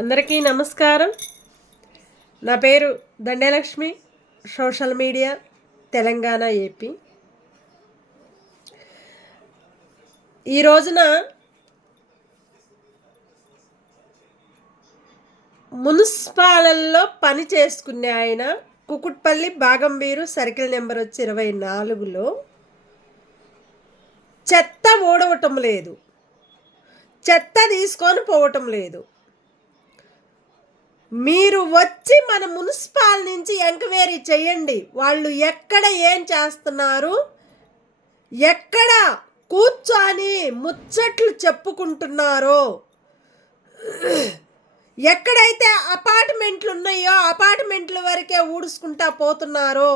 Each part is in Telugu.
అందరికీ నమస్కారం. నా పేరు Dandalakshmi. Social media Telangana AP. ఈ రోజున మున్సిపాలలో పని చేసుకునే ఆయన కుకుట్పల్లి బాగంబీరు సర్కిల్ నెంబర్ వచ్చి 24లో చెత్త ఓడవటం లేదు, చెత్త తీసుకొని పోవటం లేదు. మీరు వచ్చి మన మున్సిపాల్ నుంచి ఎంక్వైరీ చేయండి. వాళ్ళు ఎక్కడ ఏం చేస్తున్నారు, ఎక్కడ కూర్చొని ముచ్చట్లు చెప్పుకుంటున్నారో, ఎక్కడైతే అపార్ట్మెంట్లు ఉన్నాయో అపార్ట్మెంట్ల వరకే ఊడుచుకుంటా పోతున్నారో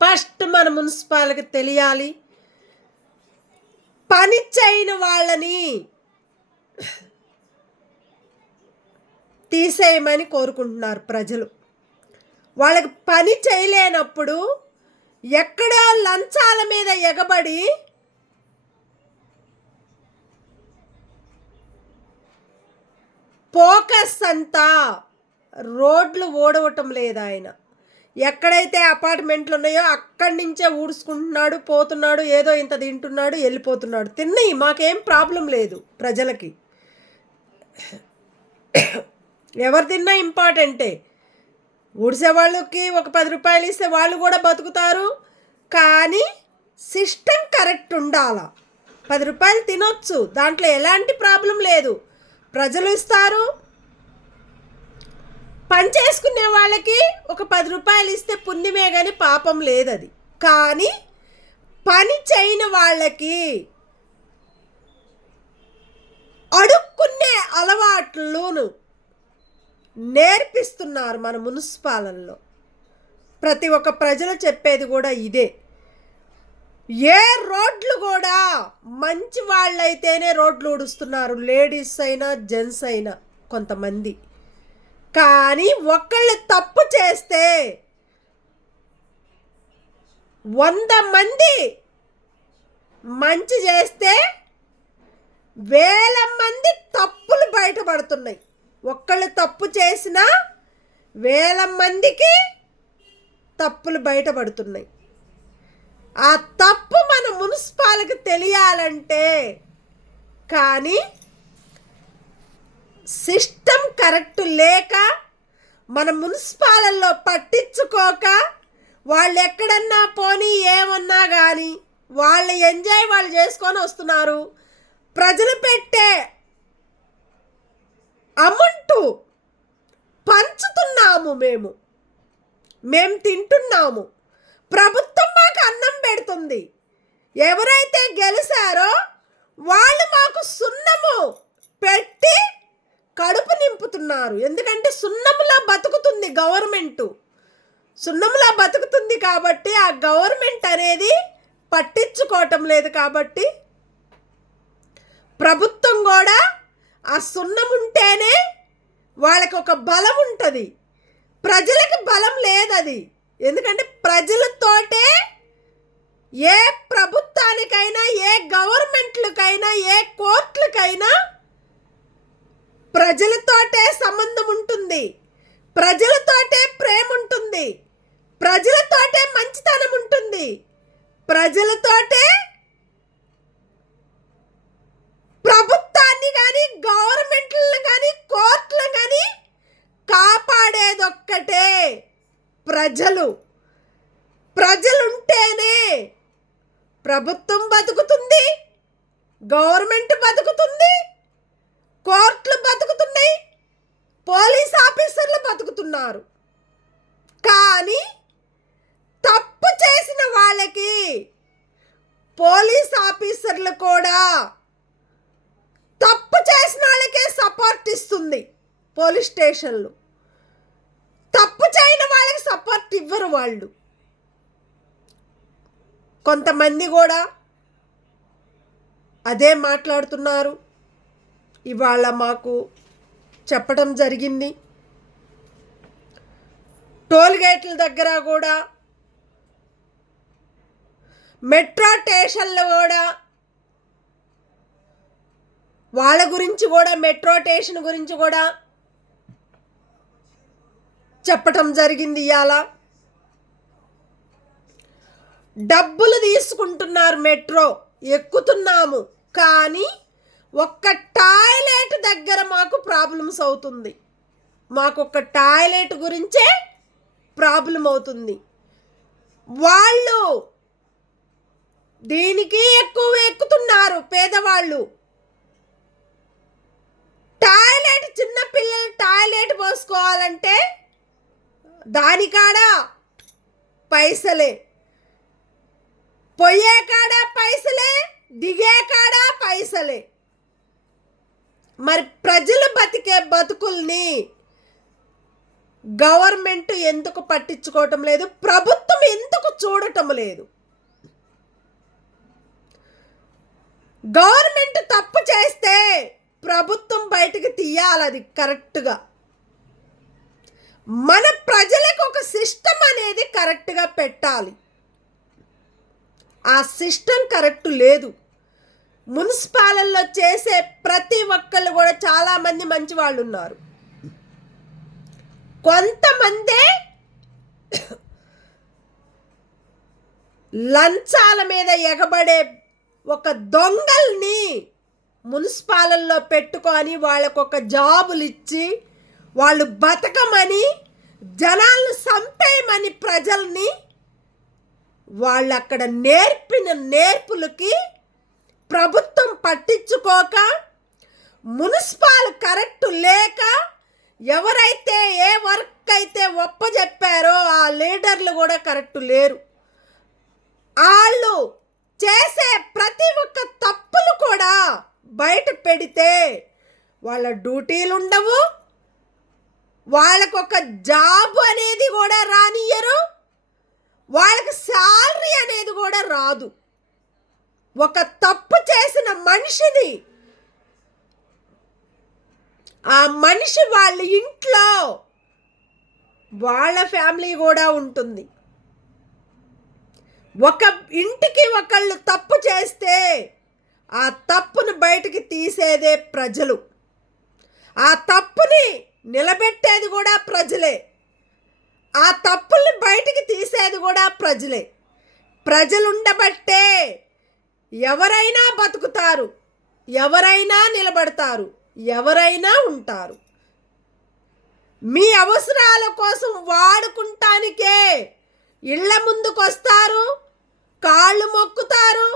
ఫస్ట్ మన మున్సిపాల్కి తెలియాలి. పని చేయని వాళ్ళని తీసేయమని కోరుకుంటున్నారు ప్రజలు. వాళ్ళకి పని చేయలేనప్పుడు ఎక్కడో లంచాల మీద ఎగబడి ఫోకస్ అంతా రోడ్లు ఓడవటం లేదు. ఆయన ఎక్కడైతే అపార్ట్మెంట్లు ఉన్నాయో అక్కడి నుంచే ఊడ్చుకుంటున్నాడు, పోతున్నాడు, ఏదో ఇంత తింటున్నాడు, వెళ్ళిపోతున్నాడు. తిన్నాయి, మాకేం ప్రాబ్లం లేదు. ప్రజలకి ఎవరు తిన్నా ఇంపార్టెంటే. ఊడ్చే వాళ్ళకి ఒక 10 రూపాయలు ఇస్తే వాళ్ళు కూడా బతుకుతారు. కానీ సిస్టమ్ కరెక్ట్ ఉండాల. 10 రూపాయలు తినొచ్చు, దాంట్లో ఎలాంటి ప్రాబ్లం లేదు. ప్రజలు ఇస్తారు. పని చేసుకునే వాళ్ళకి ఒక 10 రూపాయలు ఇస్తే పుణ్యమే కానీ పాపం లేదు అది. కానీ పని చేయని వాళ్ళకి అడుక్కునే అలవాట్లను నేర్పిస్తున్నారు మన మున్సిపాలలో. ప్రతి ఒక్క ప్రజలు చెప్పేది కూడా ఇదే. ఏ రోడ్లు కూడా మంచి వాళ్ళైతేనే రోడ్లు ఊడుస్తున్నారు, లేడీస్ అయినా జెంట్స్ అయినా కొంతమంది. కానీ ఒకళ్ళు తప్పు చేస్తే 100 మంది మంచి చేస్తే 1000 మంది తప్పులు బయటపడుతున్నాయి. ఒక్కళ్ళు తప్పు చేసినా 1000 మందికి తప్పులు బయటపడుతున్నాయి. ఆ తప్పు మన మున్సిపాల్కి తెలియాలంటే కానీ సిస్టమ్ కరెక్ట్ లేక, మన మున్సిపాలలో పట్టించుకోక, వాళ్ళు ఎక్కడన్నా పోనీ ఏమన్నా కానీ వాళ్ళ ఎంజాయ్ వాళ్ళు చేసుకొని వస్తున్నారు. ప్రజలు పెట్టే అమౌంట్ పంచుతున్నాము, మేము తింటున్నాము. ప్రభుత్వం మాకు అన్నం పెడుతుంది. ఎవరైతే గెలిచారో వాళ్ళు మాకు సున్నము పెట్టి కడుపు నింపుతున్నారు. ఎందుకంటే సున్నములా బతుకుతుంది గవర్నమెంటు. సున్నములా బతుకుతుంది కాబట్టి ఆ గవర్నమెంట్ అనేది పట్టించుకోవటం లేదు. కాబట్టి ప్రభుత్వం కూడా ఆ సున్నం ఉంటేనే వాళ్ళకి ఒక బలం ఉంటుంది. ప్రజలకు బలం లేదు అది. ఎందుకంటే ప్రజలతోటే ఏ ప్రభుత్వానికైనా, ఏ గవర్నమెంట్లకైనా, ఏ కోర్టులకైనా ప్రజలతోటే సంబంధం ఉంటుంది. ప్రజలతోటే ప్రేమ ఉంటుంది. ప్రజలతోటే మంచితనం ఉంటుంది. ప్రజలతోటే ప్రభుత్వాన్ని కానీ, గవర్నమెంట్లను కానీ, కోర్టులను కానీ కాపాడేదొక్కటే ప్రజలు. ప్రజలుంటేనే ప్రభుత్వం బతుకుతుంది, గవర్నమెంట్ బతుకుతుంది, కోర్టులు బతుకుతున్నాయి, పోలీస్ ఆఫీసర్లు బతుకుతున్నారు. కానీ తప్పు చేసిన వాళ్ళకి పోలీస్ ఆఫీసర్లు కూడా తప్పు చేసిన వాళ్ళకే సపోర్ట్ ఇస్తుంది. పోలీస్ స్టేషన్లు తప్పు చేయని వాళ్ళకి సపోర్ట్ ఇవ్వరు. వాళ్ళు కొంతమంది కూడా అదే మాట్లాడుతున్నారు. ఇవాళ మాకు చెప్పడం జరిగింది. టోల్ గేట్ల దగ్గర కూడా, మెట్రో స్టేషన్లు కూడా వాళ్ళ గురించి కూడా, మెట్రో స్టేషన్ గురించి కూడా చెప్పటం జరిగింది. ఇవాళ డబ్బులు తీసుకుంటున్నారు, మెట్రో ఎక్కుతున్నాము, కానీ ఒక్క టాయిలెట్ దగ్గర మాకు ప్రాబ్లమ్స్ అవుతుంది. మాకు ఒక్క టాయిలెట్ గురించే ప్రాబ్లం అవుతుంది. వాళ్ళు దీనికి ఎక్కువ ఎక్కుతున్నారు పేదవాళ్ళు. టాయిలెట్, చిన్న పిల్లలు టాయిలెట్ పోసుకోవాలంటే దానికాడ పైసలే, పొయ్యే కాడ పైసలే, దిగే కాడ పైసలే. మరి ప్రజలు బతికే బతుకుల్ని గవర్నమెంట్ ఎందుకు పట్టించుకోవటం లేదు? ప్రభుత్వం ఎందుకు చూడటం లేదు? గవర్నమెంట్ తప్పు చేస్తే ప్రభుత్వం బయటికి తీయాలి, అది కరెక్ట్గా. మన ప్రజలకు ఒక సిస్టమ్ అనేది కరెక్ట్గా పెట్టాలి. ఆ సిస్టమ్ కరెక్ట్ లేదు. మున్సిపాలలో చేసే ప్రతి ఒక్కళ్ళు కూడా చాలామంది మంచి వాళ్ళు ఉన్నారు. కొంతమందే లంచాల మీద ఎగబడే ఒక దొంగల్ని మున్సిపాలల్లో పెట్టుకొని వాళ్ళకు ఒక జాబులు ఇచ్చి వాళ్ళు బతకమని, జనాలను చంపేయమని ప్రజల్ని వాళ్ళు అక్కడ నేర్పిన నేర్పులకి ప్రభుత్వం పట్టించుకోక, మున్సిపాల్ కరెక్ట్ లేక, ఎవరైతే ఏ వర్క్ అయితే ఒప్పజెప్పారో ఆ లీడర్లు కూడా కరెక్ట్ లేరు. వాళ్ళు చేసే ప్రతి ఒక్క తప్పులు కూడా బయట పెడితే వాళ్ళ డ్యూటీలు ఉండవు, వాళ్ళకొక జాబ్ అనేది కూడా రానియ్యరు, వాళ్ళకి శాలరీ అనేది కూడా రాదు. ఒక తప్పు చేసిన మనిషిని, ఆ మనిషి వాళ్ళ ఇంట్లో వాళ్ళ ఫ్యామిలీ కూడా ఉంటుంది. ఒక ఇంటికి ఒకళ్ళు తప్పు చేస్తే ఆ తప్పును బయటికి తీసేదే ప్రజలు, ఆ తప్పుని నిలబెట్టేది కూడా ప్రజలే, ఆ తప్పుల్ని బయటికి తీసేది కూడా ప్రజలే. ప్రజలు ఉండబట్టే ఎవరైనా బతుకుతారు, ఎవరైనా నిలబడతారు, ఎవరైనా ఉంటారు. మీ అవసరాల కోసం వాడుకుంటానికే ఇళ్ళ ముందుకు వస్తారు, కాళ్ళు మొక్కుతారు,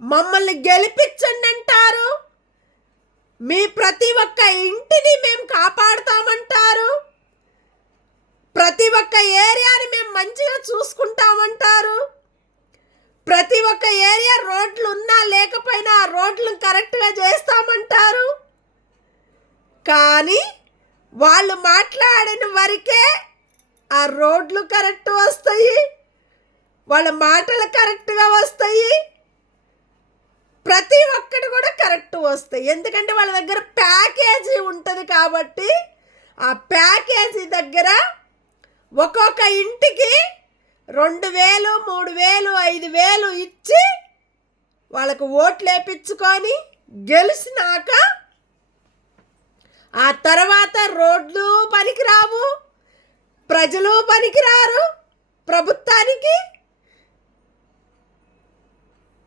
మమ్మల్ని గెలిపించండి అంటారు, మీ ప్రతి ఒక్క ఇంటిని మేము కాపాడుతామంటారు, ప్రతి ఒక్క ఏరియాని మేము మంచిగా చూసుకుంటామంటారు, ప్రతి ఒక్క ఏరియా రోడ్లు ఉన్నా లేకపోయినా ఆ రోడ్లను కరెక్ట్గా చేస్తామంటారు. కానీ వాళ్ళు మాట్లాడిన వరకే ఆ రోడ్లు కరెక్ట్ వస్తాయి, వాళ్ళ మాటలు కరెక్ట్గా వస్తాయి, ప్రతి ఒక్కటి కూడా కరెక్ట్ వస్తాయి. ఎందుకంటే వాళ్ళ దగ్గర ప్యాకేజీ ఉంటుంది కాబట్టి ఆ ప్యాకేజీ దగ్గర ఒక్కొక్క ఇంటికి 2,000, 3,000, 5,000 ఇచ్చి వాళ్ళకు ఓట్లు వేయించుకొని గెలిచినాక ఆ తర్వాత రోడ్లు పనికిరావు, ప్రజలు పనికిరారు ప్రభుత్వానికి.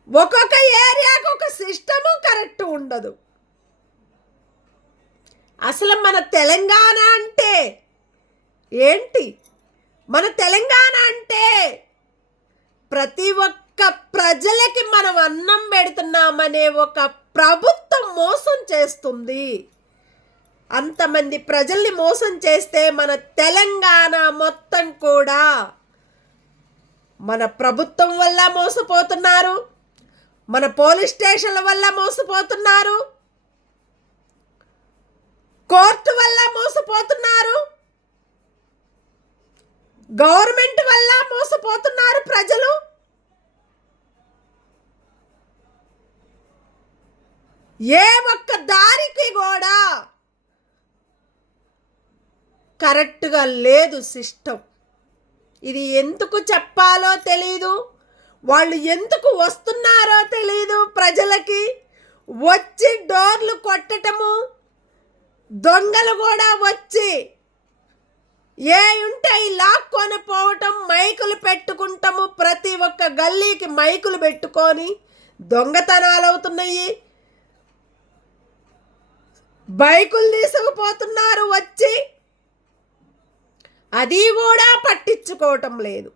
ఒక్కొక్క ఏరియాకు ఒక సిస్టము కరెక్ట్ ఉండదు. అసలు మన తెలంగాణ అంటే ఏంటి? మన తెలంగాణ అంటే ప్రతి ఒక్క ప్రజలకి మనం అన్నం పెడుతున్నామనే ఒక ప్రభుత్వం మోసం చేస్తుంది. అంతమంది ప్రజల్ని మోసం చేస్తే మన తెలంగాణ మొత్తం కూడా మన ప్రభుత్వం వల్ల మోసపోతున్నారు, మన పోలీస్ స్టేషన్ల వల్ల మోసపోతున్నారు, కోర్టు వల్ల మోసపోతున్నారు, గవర్నమెంట్ వల్ల మోసపోతున్నారు ప్రజలు. ఏ ఒక్క దారికి కూడా కరెక్ట్గా లేదు సిస్టమ్. ఇది ఎందుకు చెప్పాలో తెలీదు, వాళ్ళు ఎందుకు వస్తున్నారో తెలీదు. ప్రజలకి వచ్చి డోర్లు కొట్టటము, దొంగలు కూడా వచ్చి ఏ ఉంటే లాక్కొని పోవటం, మైకులు పెట్టుకుంటాము. ప్రతి ఒక్క గల్లీకి మైకులు పెట్టుకొని దొంగతనాలు అవుతున్నాయి. బైకులు తీసుకుపోతున్నారు వచ్చి, అది కూడా పట్టించుకోవటం లేదు.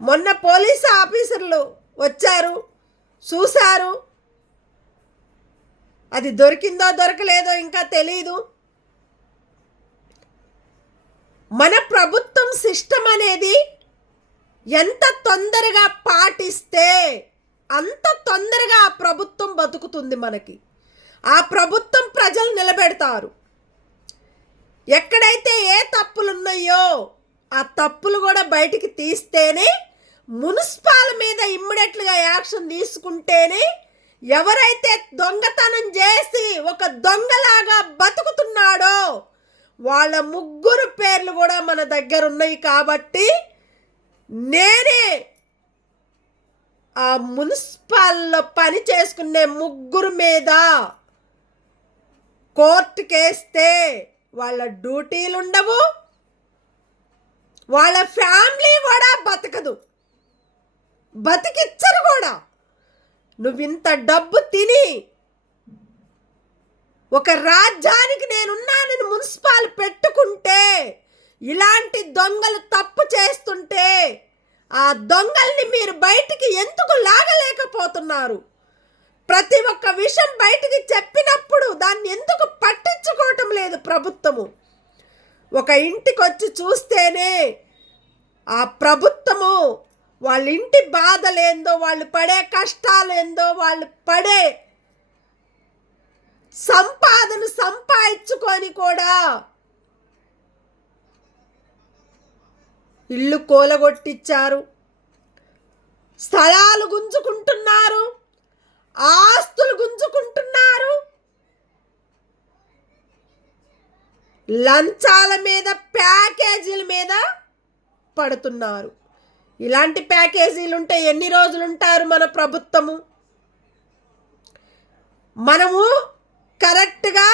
మొన్న పోలీసు ఆఫీసర్లు వచ్చారు, చూశారు. అది దొరికిందో దొరకలేదో ఇంకా తెలీదు. మన ప్రభుత్వం సిస్టమ్ అనేది ఎంత తొందరగా పాటిస్తే అంత తొందరగా ఆ ప్రభుత్వం బతుకుతుంది. మనకి ఆ ప్రభుత్వం ప్రజలు నిలబెడతారు. ఎక్కడైతే ఏ తప్పులు ఉన్నాయో ఆ తప్పులు కూడా బయటికి తీస్తేనే, మున్సిపాల్ మీద ఇమ్మీడియట్గా యాక్షన్ తీసుకుంటేనే, ఎవరైతే దొంగతనం చేసి ఒక దొంగలాగా బతుకుతున్నాడో వాళ్ళ ముగ్గురు పేర్లు కూడా మన దగ్గర ఉన్నాయి. కాబట్టి నేనే ఆ మున్సిపాల్లో పని చేసుకునే ముగ్గురు మీద కోర్టు కేస్తే వాళ్ళ డ్యూటీలు ఉండవు, వాళ్ళ ఫ్యామిలీ కూడా బతకదు, బతికిచ్చరు కూడా. నువ్వింత డబ్బు తిని ఒక రాజ్యానికి నేనున్నానని మున్సిపాల్ పెట్టుకుంటే, ఇలాంటి దొంగలు తప్పు చేస్తుంటే ఆ దొంగల్ని మీరు బయటికి ఎందుకు లాగలేకపోతున్నారు? ప్రతి ఒక్క విషయం బయటికి చెప్పినప్పుడు దాన్ని ఎందుకు పట్టించుకోవటం లేదు ప్రభుత్వము? ఒక ఇంటికి వచ్చి చూస్తేనే ఆ ప్రభుత్వము వాళ్ళ ఇంటి బాధలేందో, వాళ్ళు పడే కష్టాలేందో, వాళ్ళు పడే సంపాదన సంపాదించుకొని కూడా ఇల్లు కూలగొట్టించారు, స్థలాలు గుంజుకుంటున్నారు, ఆస్తులు గుంజుకుంటున్నారు, లంచాల మీద ప్యాకేజీల మీద పడుతున్నారు. ఇలాంటి ప్యాకేజీలు ఉంటే ఎన్ని రోజులు ఉంటారు మన ప్రభుత్వము? మనము కరెక్ట్గా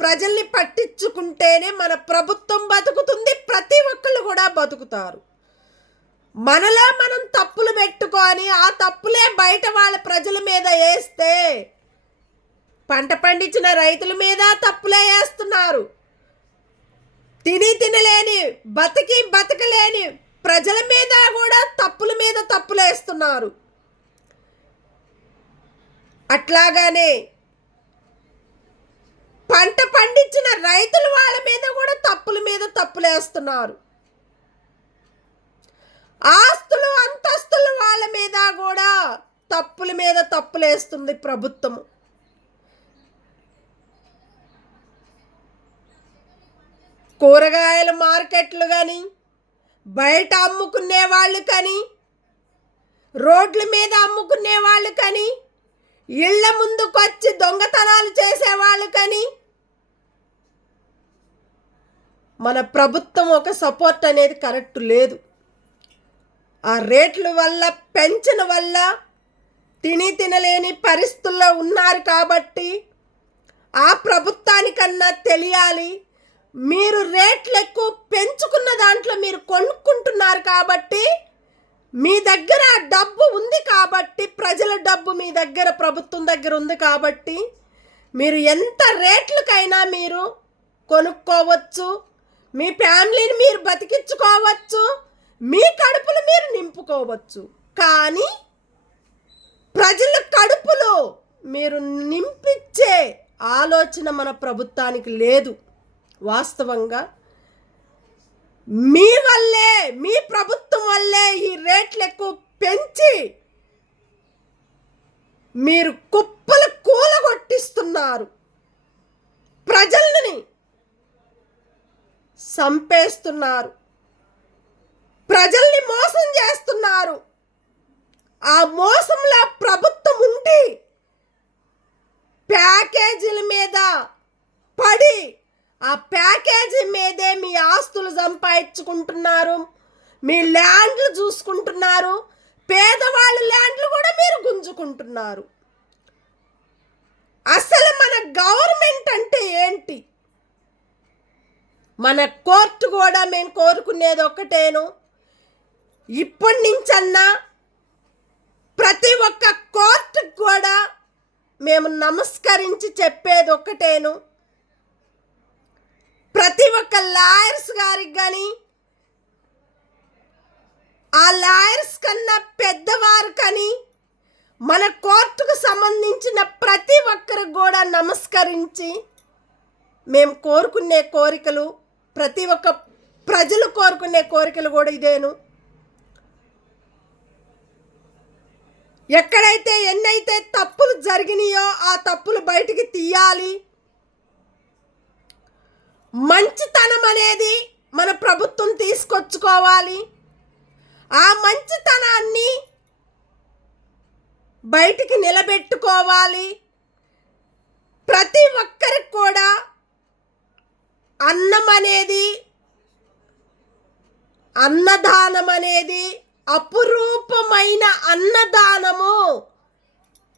ప్రజల్ని పట్టించుకుంటేనే మన ప్రభుత్వం బతుకుతుంది, ప్రతి ఒక్కళ్ళు కూడా బతుకుతారు. మనలో మనం తప్పులు పెట్టుకొని ఆ తప్పులే బయట వాళ్ళ ప్రజల మీద వేస్తే, పంట పండించిన రైతుల మీద తప్పులే వేస్తున్నారు. తినలేని, బతకలేని ప్రజల మీద కూడా తప్పుల మీద తప్పులు వేస్తున్నారు. అట్లాగానే పంట పండించిన రైతులు వాళ్ళ మీద కూడా తప్పుల మీద తప్పులు వేస్తున్నారు. ఆస్తులు అంతస్తులు వాళ్ళ మీద కూడా తప్పుల మీద తప్పులు వేస్తుంది ప్రభుత్వము. కూరగాయల మార్కెట్లు కానీ, బయట అమ్ముకునే వాళ్ళు కానీ, రోడ్ల మీద అమ్ముకునే వాళ్ళు కానీ, ఇళ్ల ముందుకొచ్చి దొంగతనాలు చేసేవాళ్ళు కానీ, మన ప్రభుత్వం ఒక సపోర్ట్ అనేది కరెక్ట్ లేదు. ఆ రేట్ల వల్ల, పెంచిన వల్ల తినలేని పరిస్థితుల్లో ఉన్నారు. కాబట్టి ఆ ప్రభుత్వానికన్నా తెలియాలి, మీరు రేట్లు ఎక్కువ పెంచుకున్న దాంట్లో మీరు కొనుక్కుంటున్నారు కాబట్టి, మీ దగ్గర డబ్బు ఉంది కాబట్టి, ప్రజల డబ్బు మీ దగ్గర, ప్రభుత్వం దగ్గర ఉంది కాబట్టి, మీరు ఎంత రేట్లకైనా మీరు కొనుక్కోవచ్చు, మీ ఫ్యామిలీని మీరు బతికించుకోవచ్చు, మీ కడుపులు మీరు నింపుకోవచ్చు. కానీ ప్రజల కడుపులు మీరు నింపించే ఆలోచన మన ప్రభుత్వానికి లేదు. వాస్తవంగా మీ వల్లే, మీ ప్రభుత్వం వల్లే ఈ రేట్లు ఎక్కువ పెంచి మీరు కుప్పలు కూలగొట్టిస్తున్నారు, ప్రజల్ని సంపేస్తున్నారు, ప్రజల్ని మోసం చేస్తున్నారు. ఆ మోసంలో ప్రభుత్వం ఉండి ప్యాకేజీల మీద పడి ఆ ప్యాకేజీ మీదే మీ ఆస్తులు సంపాదించుకుంటున్నారు, మీ ల్యాండ్లు చూసుకుంటున్నారు, పేదవాళ్ళ ల్యాండ్లు కూడా మీరు గుంజుకుంటున్నారు. అసలు మన గవర్నమెంట్ అంటే ఏంటి? మన కోర్టు కూడా మేము కోరుకునేది ఒక్కటేను, ఇప్పటి నుంచన్నా ప్రతి ఒక్క కోర్టుకు కూడా మేము నమస్కరించి చెప్పేది ఒక్కటేను, ప్రతి ఒక్క లాయర్స్ గారికి కానీ ఆ లాయర్స్ కన్నా పెద్దవారు కానీ మన కోర్టుకు సంబంధించిన ప్రతి ఒక్కరికి కూడా నమస్కరించి మేము కోరుకునే కోరికలు, ప్రతి ఒక్క ప్రజలు కోరుకునే కోరికలు కూడా ఇదేను. ఎక్కడైతే ఎన్నైతే తప్పులు జరిగినాయో ఆ తప్పులు బయటికి తీయాలి. మంచితనం అనేది మన ప్రభుత్వం తీసుకొచ్చుకోవాలి. ఆ మంచితనాన్ని బయటికి నిలబెట్టుకోవాలి. ప్రతి ఒక్కరికి కూడా అన్నం అనేది, అన్నదానం అనేది అపురూపమైన అన్నదానము.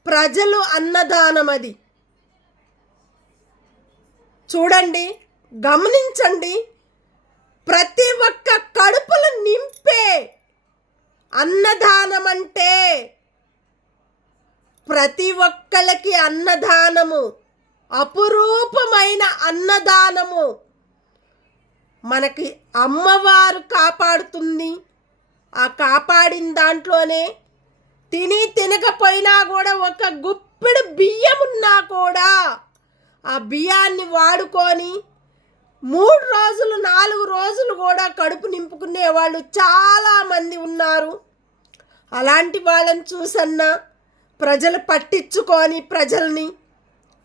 ప్రజలు అన్నదానం అది చూడండి, గమనించండి. ప్రతి ఒక్క కడుపులు నింపే అన్నదానం అంటే ప్రతి ఒక్కళ్ళకి అన్నదానము, అపురూపమైన అన్నదానము. మనకి అమ్మవారు కాపాడుతుంది. ఆ కాపాడిన దాంట్లోనే తిని తినకపోయినా కూడా ఒక గుప్పెడు బియ్యం ఉన్నా కూడా ఆ బియ్యాన్ని వాడుకొని 3 రోజులు 4 రోజులు కూడా కడుపు నింపుకునే వాళ్ళు చాలామంది ఉన్నారు. అలాంటి వాళ్ళని చూసన్నా ప్రజలు పట్టించుకొని ప్రజల్ని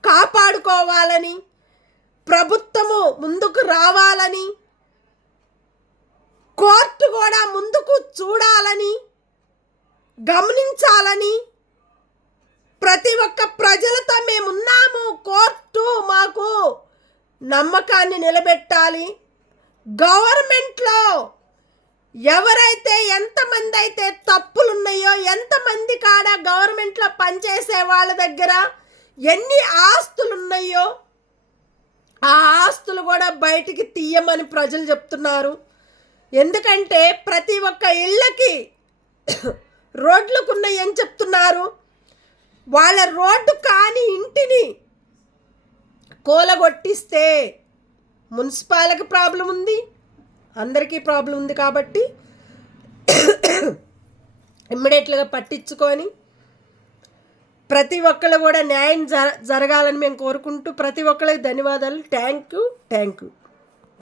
కాపాడుకోవాలని, ప్రభుత్వము ముందుకు రావాలని, కోర్టు కూడా ముందుకు చూడాలని, గమనించాలని, ప్రతి ఒక్క ప్రజలతో మేమున్నాము, కోర్టు మాకు నమ్మకాన్ని నిలబెట్టాలి. గవర్నమెంట్లో ఎవరైతే ఎంతమంది అయితే తప్పులు ఉన్నాయో, ఎంతమంది కాడ గవర్నమెంట్లో పనిచేసే వాళ్ళ దగ్గర ఎన్ని ఆస్తులు ఉన్నాయో ఆ ఆస్తులు కూడా బయటికి తీయమని ప్రజలు చెప్తున్నారు. ఎందుకంటే ప్రతి ఒక్క ఇళ్ళకి రోడ్లకు ఉన్నాయని చెప్తున్నారు. వాళ్ళ రోడ్డు కాని ఇంటిని కూలగొట్టిస్తే మున్సిపాలిటీకి ప్రాబ్లం ఉంది, అందరికీ ప్రాబ్లం ఉంది. కాబట్టి ఇమ్మీడియట్గా పట్టించుకొని ప్రతి ఒక్కళ్ళు కూడా న్యాయం జరగాలని మేము కోరుకుంటూ ప్రతి ఒక్కరికి ధన్యవాదాలు. Thank you.